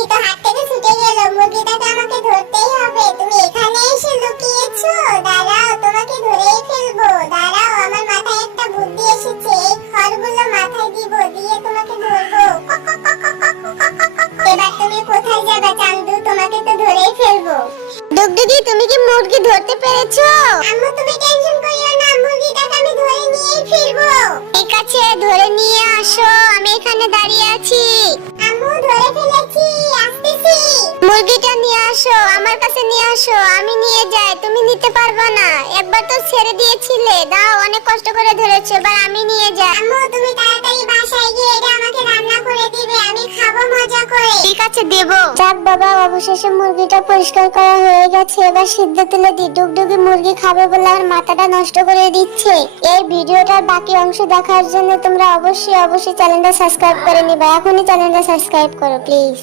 মুরগি তো হাত থেকে ছুটে গেল, মুরগিটাকে আমাকে ধরতেই হবে। তুমি এখানে এসে লুকিয়েছো, দাঁড়াও তোমাকে ধরেই ফেলবো। দাঁড়াও, আমার মাথায় একটা বুদ্ধি এসেছে, এই খড়গুলো মাথায় দিব, দিয়ে তোমাকে ধরবো। এবার তুমি কোথায় যাবে চান্দু? তোমাকে তো ধরেই ফেলবো। ডুগডুগি, তুমি কি মুরগি ধরতে পেরেছো? আম্মু তুমি টেনশন করিও না, মুরগিটাকে আমি ধরে নিয়েই ফিরবো। ঠিক আছে, ধরে নিয়ে আসো, আমি এখানে দাঁড়িয়ে আছি। আম্মু ধরে ফেলেছি, আসতেছি। মুরগিটা নিয়ে আসো, আমার কাছে নিয়ে আসো, আমি নিয়ে যাই। তুমি নিতে পারবে না, একবার তো ছেড়ে দিয়েছিলে। দাও, অনেক কষ্ট করে ধরেছো, এবার আমি নিয়ে যাই। আম্মু তুমি তাড়াতাড়ি বাসায় গিয়ে এটা আমাকে রান্না করে দিবে, আমি খাবো মজা করে। ঠিক আছে, দেব। যাক বাবা, অবশেষে মুরগিটা পরিষ্কার করা হয়ে গেছে। এবার সিদ্ধ তুলে দি। ডুগডুগি মুরগি খাবে বলে আর মাথাটা নষ্ট করে দিচ্ছে। এই ভিডিওটার বাকি অংশ দেখার জন্য তোমরা অবশ্যই চ্যানেলটা সাবস্ক্রাইব করে নিবা। এখনই চ্যানেলটা সাবস্ক্রাইব করো প্লিজ।